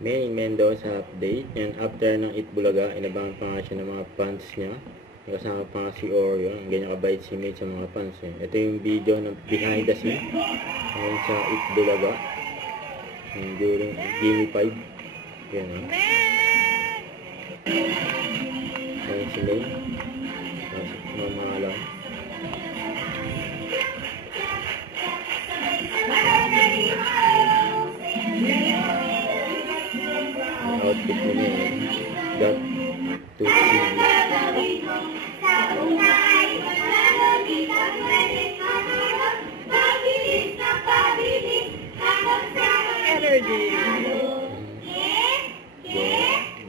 May Mendoza update. Yan, after ng Itbulaga, inabangan pa nga siya ng mga fans niya. Kasama pa nga si Oreo. Ganyan kabait si May sa mga fans eh. Ito yung video ng behind the scene. Ngayon sa Itbulaga. During Game 5. Yan eh. Ngayon si May. Mamahalang. Outfit mo na eh. Got to see you. Energy.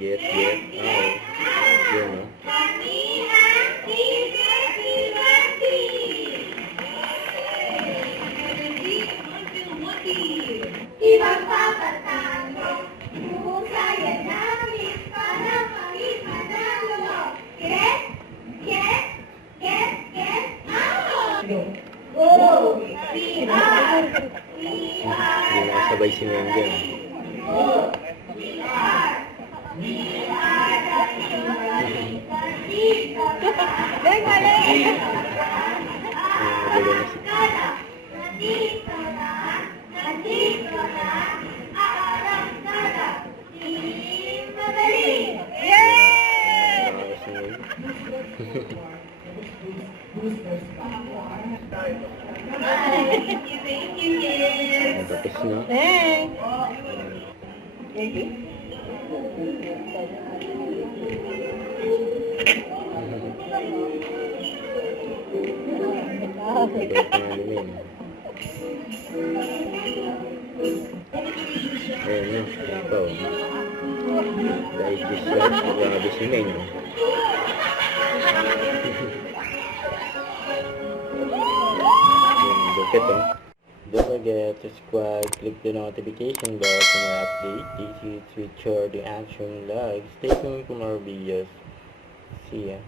Get out. Yun no? Ibang papatalo, husay at namin, parang panalo. Get out! Go! We are Hindi nakasabay si May dyan. We are the Pilipinas. Deng, mali! Magulo na si Nandito na, aarap na lang, di madali. Yay! Nakakas si May. Thank you, kids. Tapos na. Deng! Ito pa nga ni May. Ayan na. Ayan pa oh. Dahil this right, grabe si May no? Ayan, bukit oh. Don't forget to subscribe, click the notification bell for more update. This is Future the Action Vlog. Stay tuned for more videos. See ya.